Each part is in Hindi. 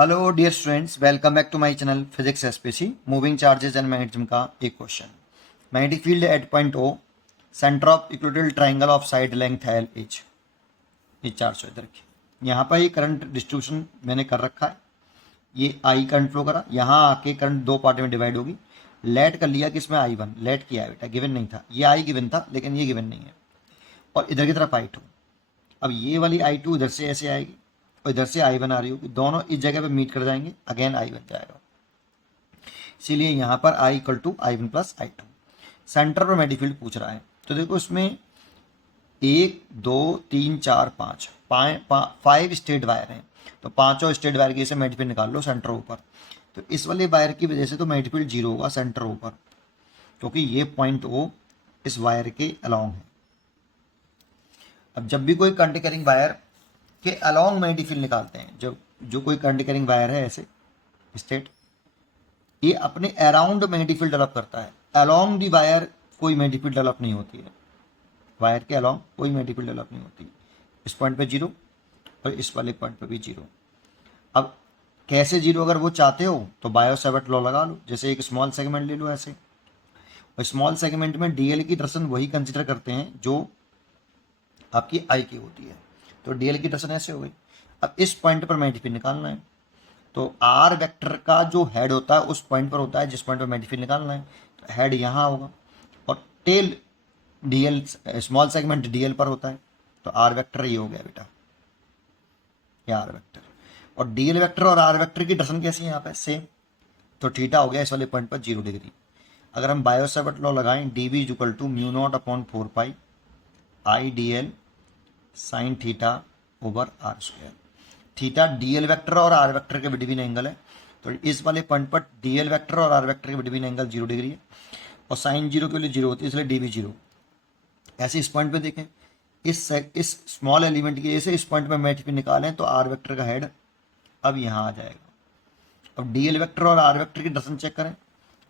Hello dear students, welcome back to my channel physics SPC. Moving charges and magnetism का एक question. Magnetic field at point O, centre of equatorial triangle of side length L H. ये 400 इधर की। यहाँ पर ये करंट डिस्ट्रीब्यूशन मैंने कर रखा है। ये आई करंट फ्लो करा, यहाँ आके करंट दो पार्ट में डिवाइड होगी। लेट कर लिया कि इसमें आई वन लेट किया है बेटा, गिवन नहीं था। ये आई गिवन था लेकिन ये गिवन नहीं है। और इधर की तरफ आई टू। अब ये वाली आई टू इधर से ऐसे आएगी और इधर से आई वन आ रही होगी, दोनों इस जगह पे मीट कर जाएंगे, अगेन आई बन जाएगा। इसीलिए यहां पर I equal to I one plus I two. Centre पर मैग्नेटिक फील्ड पूछ रहा है, तो देखो इसमें 1 2 3 4 5 फाइव स्ट्रेट वायर हैं। तो पांचों स्ट्रेट वायर की से मैग्नेटिक फील्ड निकाल लो सेंटर ऊपर। तो इस वाले वायर की वजह से तो मैग्नेटिक फील्ड जीरो होगा सेंटर ऊपर, क्योंकि ये पॉइंट ओ इस वायर के अलोंग है। अब जब भी कोई करंट कैरिंग वायर के अलोंग मैग्नेटिक फील्ड निकालते हैं, जब जो कोई करंट कैरिंग वायर है ऐसे स्ट्रेट, ये अपने अराउंड मैग्नेटिक फील्ड डेवलप करता है। अलोंग दी वायर कोई मैग्नेटिक फील्ड डेवलप नहीं होती है। वायर के अलोंग कोई मैग्नेटिक फील्ड डेवलप नहीं होती। इस पॉइंट पे जीरो और इस वाले पॉइंट पे भी जीरो। अब कैसे जीरो, अगर वो चाहते हो तो बायो सेवर्ट लॉ लगा लो। जैसे एक स्मॉल सेगमेंट ले लो ऐसे, और स्मॉल सेगमेंट में डीएल की डायरेक्शन वही कंसिडर करते हैं जो आपकी आई की होती है। तो डीएल की डायरेक्शन ऐसे हो गई। अब इस पॉइंट पर मैग्नेटिक फील्ड निकालना है, तो आर वेक्टर का जो हेड होता है उस पॉइंट पर होता है जिस पॉइंट पर मैग्नेटिक फील्ड निकालना है। तो हेड यहाँ होगा और tail DL small segment DL पर होता है। तो आर वेक्टर ये हो गया बेटा, ये आर वेक्टर। और डीएल वेक्टर और आर वेक्टर की डायरेक्शन कैसी है यहाँ पे, सेम। तो थीटा हो गया इस वाले पॉइंट पर 0 डिग्री। अगर हम बायो सेवर्ट लॉ लगाएं, D B is equal to mu naught upon 4 pi I D L sine theta over R square. Theta DL vector और आर वेक्टर के बिटवीन एंगल है। तो इस वाले पॉइंट पर डीएल वेक्टर और आर वेक्टर के बिटवीन एंगल 0 डिग्री है, और साइन जीरो के लिए जीरो होती है, इसलिए डी भी जीरो। ऐसे इस पॉइंट पे देखें, इस स्मॉल एलिमेंट की जैसे इस पॉइंट पे मैच पे निकालें तो आर वेक्टर का हेड अब यहाँ आ जाएगा। अब डीएल वेक्टर और आर वेक्टर की डायरेक्शन चेक करें,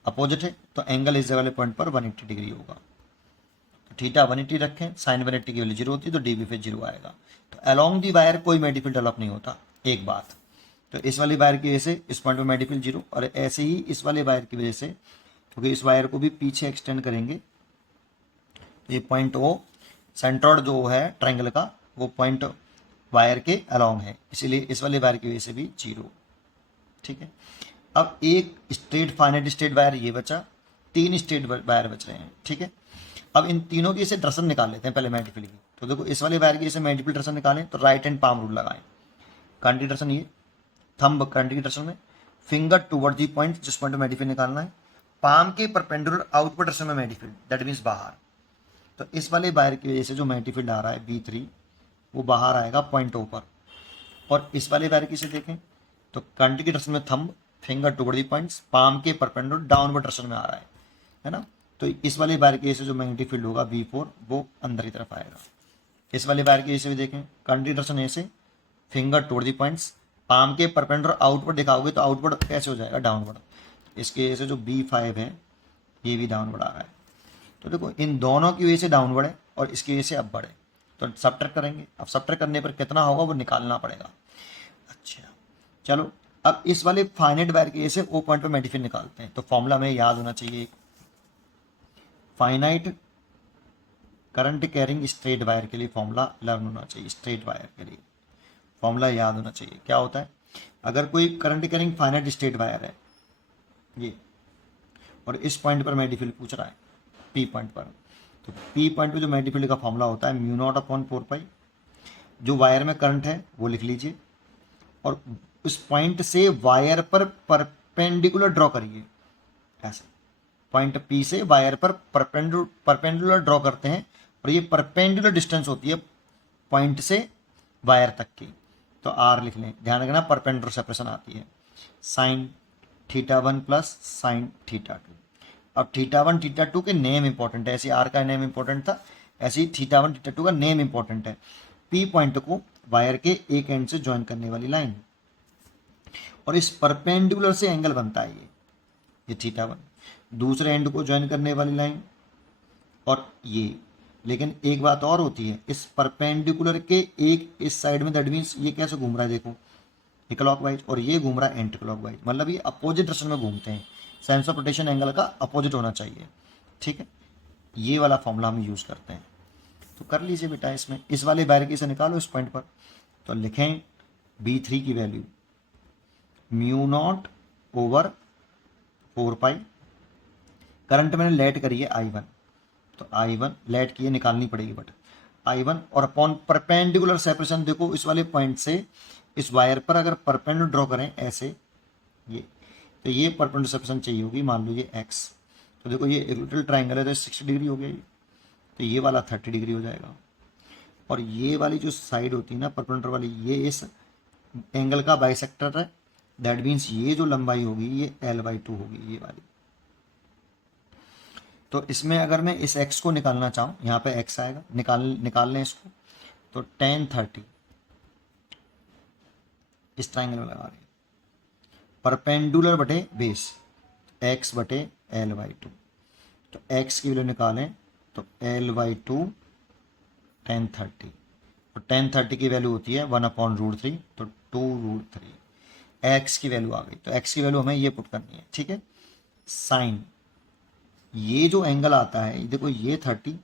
अपोजिट है, तो एंगल इस वाले पॉइंट पर 180 डिग्री होगा। थीटा 180 रखें, साइन 180 की वैल्यू जीरो होती है, तो डी भी फिर जीरो आएगा। तो अलोंग दी वायर कोई मैग्नेटिक फील्ड डेवलप नहीं होता, एक बात। तो इस वाली वायर की वजह से इस पॉइंट पर मैग्नेटिक फील्ड जीरो, और ऐसे ही इस वाले वायर की वजह से, क्योंकि इस वायर को भी पीछे एक्सटेंड करेंगे, तो ये पॉइंट ओ सेंट्रोइड जो है ट्रायंगल का, वो पॉइंट वायर के अलोंग है, इसीलिए इस वाले वायर की वजह से भी जीरो। ठीक है। अब एक स्ट्रेट फाइनाइट स्ट्रेट वायर ये बचा, 3 स्ट्रेट वायर बच रहे हैं। ठीक है। अब इन तीनों की इसे डायरेक्शन निकाल लेते हैं पहले मैग्नेटिक फील्ड की। तो देखो इस वाले वायर की इसे मैग्नेटिक फील्ड डायरेक्शन निकालें, तो राइट हैंड पाम रूल लगाएं। करंट की डायरेक्शन ये, थंब करंट की डायरेक्शन में, फिंगर टुवर्ड दी पॉइंट जिस पॉइंट में मैग्नेटिक फील्ड निकालना है, पाम के परपेंडिकुलर आउटवर्ड डायरेक्शन में मैग्नेटिक फील्ड, दैट मींस बाहर। तो इस वाले वायर की वजह से जो मैग्नेटिक फील्ड आ रहा है B3, वो बाहर आएगा पॉइंट ओ पर। और इस वाले वायर की से देखें तो करंट की डायरेक्शन में thumb, finger toward the points, palm के परपेंडिकुलर डाउनवर्ड डायरेक्शन में आ रहा है ना। तो इस वाले वायर की वजह से जो मैग्नेटिक फील्ड होगा V4, वो अंदर की तरफ आएगा। इस वाले वायर की वजह से भी देखें, करंट की डायरेक्शन ऐसे, finger toward the points, palm के परपेंडिकुलर आउटवर्ड दिखाओगे तो आउटवर्ड कैसे हो जाएगा, डाउनवर्ड। इसकी वजह से जो B5 है ये भी डाउनवर्ड आ रहा है। तो देखो इन दोनों की वजह से डाउनवर्ड है और इसकी वजह से अपवर्ड है। तो सब्ट्रैक्ट करेंगे, अब सब्ट्रैक्ट करने पर कितना होगा वो निकालना पड़ेगा। अच्छा चलो, अब इस वाले फाइनाइट वायर की वजह से ओ पॉइंट पर मैग्नेटिक फील्ड निकालते हैं। तो फॉर्मूला हमें याद होना चाहिए, finite current carrying straight wire के लिए फॉर्मूला लर्न होना चाहिए। स्ट्रेट वायर के लिए फॉर्मूला याद होना चाहिए। क्या होता है, अगर कोई current carrying finite straight wire है ये, और इस पॉइंट पर मैग्नेटिक फील्ड पूछ रहा है पी पॉइंट पर, तो पी पॉइंट पे जो मैग्नेटिक फील्ड का फॉर्मूला होता है म्यू नॉट अपॉन 4 पाई। जो वायर में करंट है वो लिख लीजिए, और उस पॉइंट से वायर पर परपेंडिकुलर ड्रॉ करिए। ऐसे पॉइंट पी से वायर पर परपेंडिकुलर ड्रॉ करते हैं, और ये परपेंडिकुलर डिस्टेंस होती है पॉइंट से वायर तक की। तो आर लिख लें, ध्यान रखना परपेंडिकुलर सेपरेशन आती है। Sine θ1 plus sine θ2। अब θ1 θ2 के नेम इंपॉर्टेंट है, ऐसे आर का नेम इंपॉर्टेंट था, ऐसे ही θ1 θ2 का नेम इंपॉर्टेंट है। पी पॉइंट को वायर के एक एंड से ज्वाइन करने वाली लाइन, और इस परपेंडिकुलर से एंगल बनता है ये θ1। दूसरे एंड को ज्वाइन करने वाली लाइन और ये, लेकिन एक बात और होती है, इस परपेंडिकुलर के एक इस साइड में, दैट मीन्स ये कैसे घूम रहा है देखो, क्लॉकवाइज, और ये घूम रहा है एंटी क्लॉकवाइज, मतलब ये अपोजिट डायरेक्शन में घूमते हैं। साइंस ऑफ रोटेशन एंगल का अपोजिट होना चाहिए, ठीक है। ये वाला फॉर्मूला हम यूज़ करते हैं। तो कर लीजिए बेटा, इसमें इस वाले बारीकी से निकालो इस पॉइंट पर। तो लिखें B3 की वैल्यू म्यू नॉट ओवर 4 पाई, करंट मैंने लेट करी है I1, तो I1 लेट की है, निकालनी पड़ेगी बट I1, और अपॉन परपेंडिकुलर सेपरेशन, देखो इस वाले पॉइंट से इस वायर पर अगर परपेंडिकुलर ड्रॉ करें ऐसे, ये तो ये परपेंडिकुलर सेपरेशन चाहिए होगी, मान लो ये x, तो देखो ये इक्विलैटरल ट्रायंगल है तो 60 डिग्री हो गया ये, तो ये वाला 30 डिग्री हो जाएगा। और ये वाली जो साइड होती है ना परपेंडिकुलर वाली, ये इस एंगल का बाइसेक्टर है, दैट मीन्स ये जो लंबाई होगी ये L/2 होगी, ये वाली। तो इसमें अगर मैं इस x को निकालना चाहूँ, यहाँ पे x आएगा, निकाल लें इसको, तो tan 30 इस ट्राइंगल में लगा रहे हैं, परपेंडुलर बटे बेस x बटे L/2, तो x की वैल्यू निकालें तो L/2 tan 30, और tan 30 की वैल्यू होती है 1/√3, तो 2√3, x की वैल्यू आ गई। तो x की वैल्यू हमें ये पुट करनी है, ठीक है। साइन ये जो एंगल आता है, देखो ये 30,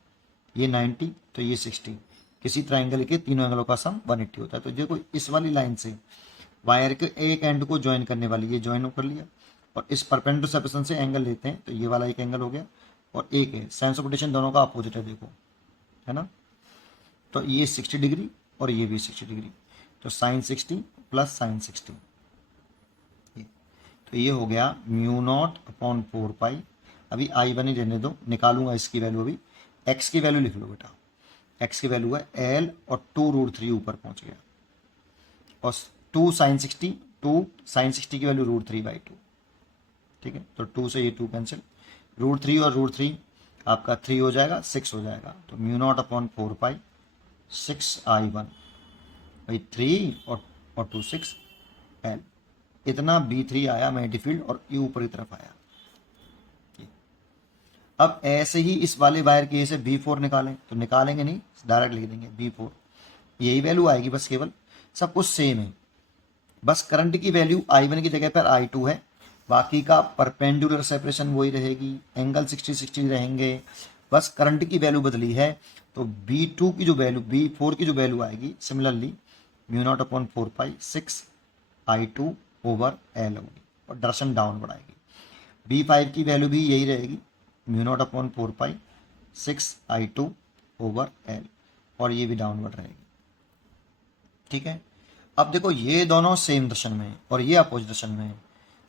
ये 90, तो ये 60, किसी ट्राइंगल के तीनों एंगलों का सम 180 होता है। तो देखो इस वाली लाइन से वायर के एक एंड को ज्वाइन करने वाली, ये ज्वाइन कर लिया, और इस परपेंडिकुलर सेपरेशन से एंगल लेते हैं, तो ये वाला एक एंगल हो गया, और एक है साइंस ऑफ रोटेशन दोनों का अपोजिट है, देखो है ना। तो ये 60 डिग्री और ये भी 60 डिग्री, तो साइन 60 प्लस साइन 60, तो ये हो गया म्यू नॉट अपॉन 4 पाई। अभी I1 ही रहने दो, निकालूंगा इसकी वैल्यू अभी। x की वैल्यू लिख लो बेटा, x की वैल्यू है L, और 2√3 ऊपर पहुंच गया, और 2 साइन 60 की वैल्यू √3/2, ठीक है। तो 2 से ये 2 कैंसिल, √3 और √3 आपका 3 हो जाएगा, 6 हो जाएगा, तो म्यू नॉट अपॉन 4 पाई 6I1 भाई 3 और 2 6 L, इतना B3 आया मैग्नेटिक फील्ड, और ये ऊपर की तरफ आया। अब ऐसे ही इस वाले वायर की से B4 निकालें, तो निकालेंगे नहीं, डायरेक्ट लिख देंगे B4, यही वैल्यू आएगी बस, केवल सब कुछ सेम है, बस करंट की वैल्यू I1 की जगह पर I2 है, बाकी का परपेंडिकुलर सेपरेशन वही रहेगी, एंगल 60-60 रहेंगे, बस करंट की वैल्यू बदली है। तो B2 की जो वैल्यू, B4 की जो वैल्यू आएगी सिमिलरली म्यू नॉट अपॉन 4 पाई 6I2 ओवर L होगी, और डायरेक्शन डाउन बढ़ाएगी। B5 की वैल्यू भी यही रहेगी, म्यू नॉट अपॉन 4 पाई 6I2 ओवर L, और ये भी डाउनवर्ड रहेगी, ठीक है। अब देखो ये दोनों सेम डायरेक्शन में है और ये अपोजिट डायरेक्शन में है,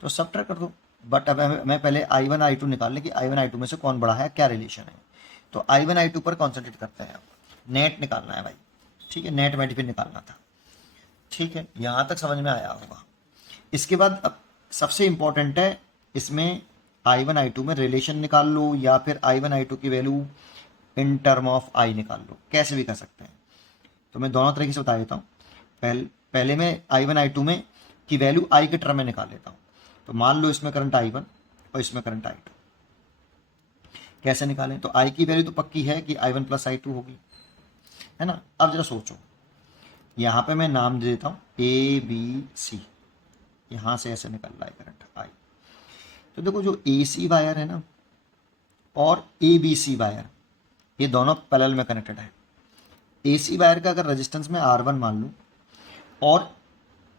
तो सब्ट्रैक्ट कर दो। बट अब मैं पहले I1 I2 निकालने की, I1 I2 में से कौन बड़ा है, क्या रिलेशन है। तो I1 I2 पर कॉन्सेंट्रेट करते हैं, नेट निकालना है भाई, ठीक है, नेट मैटिफिक निकालना था, ठीक है। यहाँ तक समझ में आया होगा। इसके बाद अब सबसे इंपॉर्टेंट है इसमें I1 I2 में रिलेशन निकाल लो, या फिर I1 I2 की value in term of I निकाल लो, कैसे भी कर सकते हैं। तो मैं दोनों तरीके से बता देता हूँ। पहले मैं I1 I2 में की वैल्यू I के टर्म में निकाल लेता हूँ। तो मान लो इसमें करंट I1 और इसमें करंट I2, कैसे निकालें। तो I की वैल्यू तो पक्की है कि I1 प्लस I2 होगी, है ना। अब जरा सोचो, यहाँ पे मैं नाम दे देता हूँ ABC, यहाँ से ऐसे निकल रहा है करंट I। तो देखो जो AC वायर है ना और ABC वायर, ये दोनों पैरेलल में कनेक्टेड है। AC वायर का अगर रेजिस्टेंस में R1 मान लूँ, और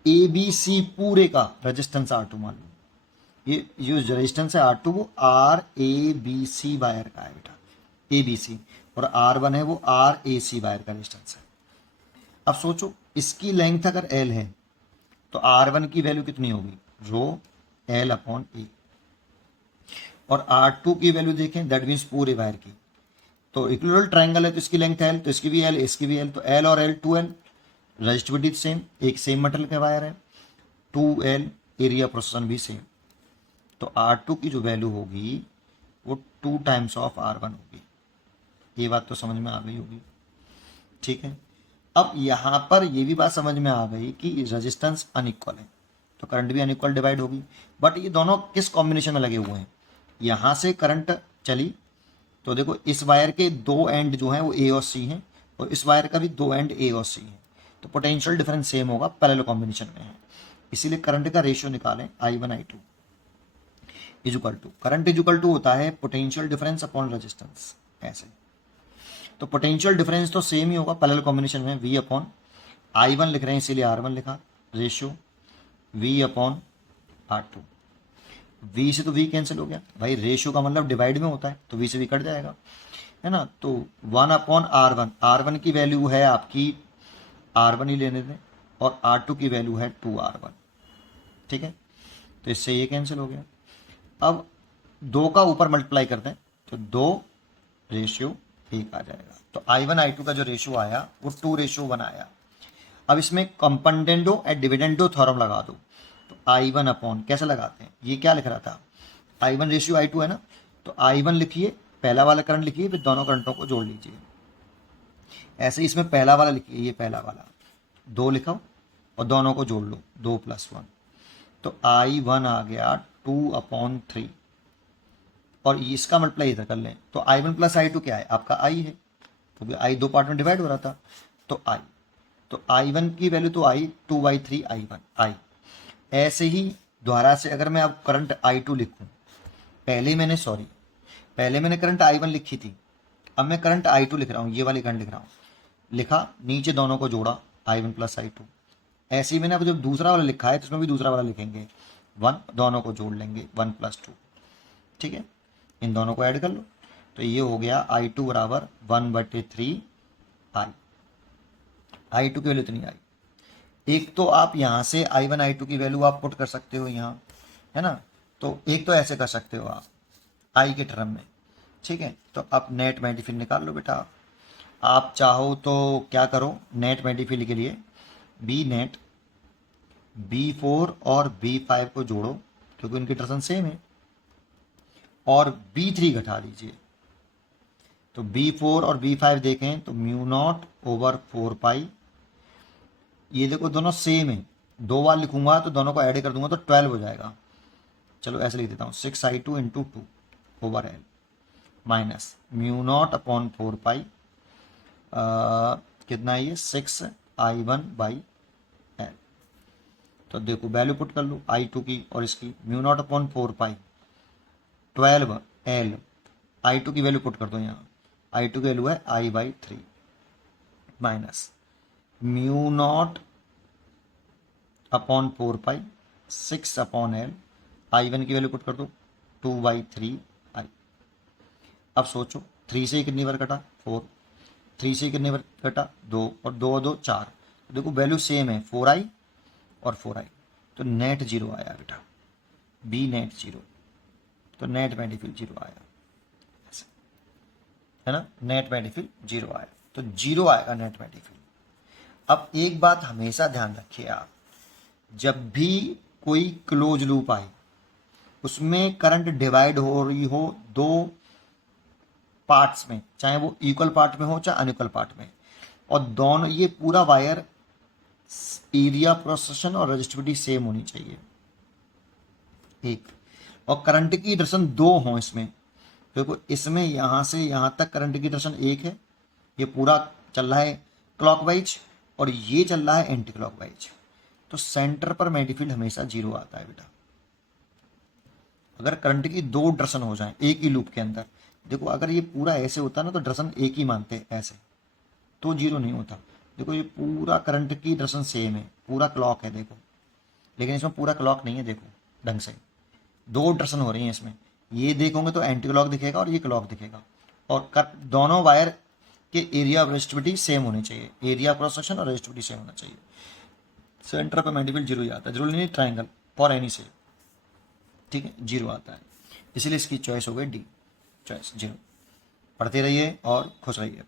ABC पूरे का रेजिस्टेंस R2 मान लूँ, ये जो रेजिस्टेंस है R2 वो RABC वायर का है बेटा, ABC, और R1 है वो RAC वायर का रेजिस्टेंस है। अब सोचो इसकी लेंथ अगर L है तो R1 की वैल्यू कितनी होगी, रो L अपॉन A, और R2 की वैल्यू देखें, दैट मीन्स पूरे वायर की। तो इक्विलैटरल ट्रायंगल है तो इसकी लेंथ L, तो इसकी भी L, इसकी भी L, तो L और L 2L, रेजिस्टिविटी सेम, एक सेम मेटल का वायर है, 2L, एरिया प्रोसेसन भी सेम। तो R2 की जो वैल्यू होगी वो 2 टाइम्स ऑफ R1 होगी। ये बात तो समझ में आ गई होगी, ठीक है। अब यहाँ पर ये भी बात समझ में आ गई कि रेजिस्टेंस अनइक्वल है तो करंट भी अनइक्वल डिवाइड होगी। बट ये दोनों किस कॉम्बिनेशन में लगे हुए हैं, यहाँ से करंट चली तो देखो इस वायर के दो एंड जो हैं वो A और C हैं, और इस वायर का भी दो एंड A और C हैं, तो पोटेंशियल डिफरेंस सेम होगा, पैरेलल कॉम्बिनेशन में है। इसीलिए करंट का रेशियो निकालें I1 I2 equal to, current equal to होता है पोटेंशियल डिफरेंस अपॉन रेजिस्टेंस। ऐसे तो पोटेंशियल डिफरेंस तो सेम ही होगा पैरेलल कॉम्बिनेशन में, V अपॉन I1 लिख रहे हैं इसीलिए R1 लिखा, ratio V upon R2। V से तो V कैंसिल हो गया भाई, रेशियो का मतलब डिवाइड में होता है तो V से V कट जाएगा, है ना। तो 1 अपॉन R1, R1 की वैल्यू है आपकी R1 ही लेने दें, और R2 की वैल्यू है 2R1, ठीक है। तो इससे ये कैंसिल हो गया। अब 2 का ऊपर मल्टीप्लाई करते हैं तो 2:1 आ जाएगा। तो I1 I2 का जो रेशियो आया वो 2:1 आया। अब इसमें कंपनडेंडो एंड डिविडेंडो थ्योरम लगा दो। तो I1 अपॉन कैसे लगाते हैं, ये क्या लिख रहा था, I1 रेशियो I2 है ना, तो I1 लिखिए, पहला वाला करंट लिखिए, फिर दोनों करंटों को जोड़ लीजिए। ऐसे ही इसमें पहला वाला लिखिए, ये पहला वाला 2 लिखो और दोनों को जोड़ लो, 2 + 1, तो I1 आ गया 2/3, और इसका मल्टीप्लाई इधर कर लें तो I1 + I2 क्या है, आपका I है, क्योंकि I 2 पार्ट में डिवाइड हो रहा था, तो I, तो I1 की वैल्यू तो I 2/3 I1 I। ऐसे ही दोबारा से अगर मैं अब करंट I2 लिखूं, पहले मैंने करंट I1 लिखी थी, अब मैं करंट I2 लिख रहा हूँ, ये वाली करंट लिख रहा हूँ, लिखा, नीचे दोनों को जोड़ा I1 + I2। ऐसे ही मैंने अब जब दूसरा वाला लिखा है तो इसमें भी दूसरा वाला लिखेंगे, 1, दोनों को जोड़ लेंगे 1 + 2, ठीक है। इन दोनों को ऐड कर लो तो ये हो गया I2 बराबर 1/3 I। I2 की वैल्यू इतनी आई। एक तो आप यहाँ से I1 I2 की वैल्यू आप पुट कर सकते हो यहाँ, है ना, तो एक तो ऐसे कर सकते हो आप I के टर्म में, ठीक है। तो आप नेट मल्टीपल निकाल लो बेटा। आप चाहो तो क्या करो, नेट मल्टीपल के लिए बी नेट B4 और B5 को जोड़ो क्योंकि उनकी टर्सन सेम है, और B3 घटा दीजिए। तो B4 और B5 देखें तो μ0/4π, ये देखो दोनों सेम है, 2 बार लिखूंगा तो दोनों को ऐड कर दूंगा तो 12 हो जाएगा। चलो ऐसे लिख देता हूँ, 6I2 × 2/L माइनस μ0/4π, कितना है ये 6I1/L। तो देखो वैल्यू पुट कर लो I2 की और इसकी, μ0/4π 12L, I2 की वैल्यू पुट कर दो यहाँ, I2 की वैल्यू है I/3 माइनस μ0/4π 6/L, I1 की वैल्यू पुट कर दो 2/3I। अब सोचो 3 से कितनी बार कटा, 4, 3 से कितनी बार कटा, 2, और 2 और 2 4, देखो वैल्यू सेम है 4I और 4I, तो नेट 0 आया बेटा, बी नेट 0, तो नेट मल्टीपल 0 आया, है ना, नेट मल्टीपल 0 आया, तो 0 आएगा नेट मल्टीपल। अब एक बात हमेशा ध्यान रखिए आप, जब भी कोई क्लोज लूप आए उसमें करंट डिवाइड हो रही हो 2 पार्ट्स में, चाहे वो इक्वल पार्ट में हो चाहे अनइक्वल पार्ट में, और दोनों ये पूरा वायर एरिया प्रोसेशन और रजिस्टिविटी सेम होनी चाहिए एक, और करंट की डायरेक्शन 2 हो इसमें। देखो इसमें यहाँ से यहाँ तक करंट की डायरेक्शन 1 है, ये पूरा चल रहा है क्लॉकवाइज और ये चल रहा है एंटी क्लॉकवाइज, तो सेंटर पर मैग्नीफील्ड हमेशा 0 आता है बेटा। अगर करंट की 2 डायरेक्शन हो जाए एक ही लूप के अंदर, देखो अगर ये पूरा ऐसे होता ना तो डायरेक्शन एक ही मानते हैं ऐसे, तो 0 नहीं होता। देखो ये पूरा करंट की डायरेक्शन सेम है, पूरा क्लॉक है देखो, लेकिन इसमें पूरा क्लॉक नहीं है, देखो ढंग से 2 डायरेक्शन हो रही हैं इसमें, ये देखोगे तो एंटी क्लॉक दिखेगा और ये क्लॉक दिखेगा, और दोनों वायर के एरिया ऑफ रेजिस्टिविटी सेम होनी चाहिए, एरिया क्रॉस सेक्शन और रेजिस्टिविटी सेम होना चाहिए। सेंटर पर मल्टीपल 0 ही आता है, जरूरी नहीं ट्राइंगल फॉर एनी से, ठीक है 0 आता है, इसलिए इसकी चॉइस हो गई डी, चॉइस 0। पढ़ते रहिए और खुश रहिए।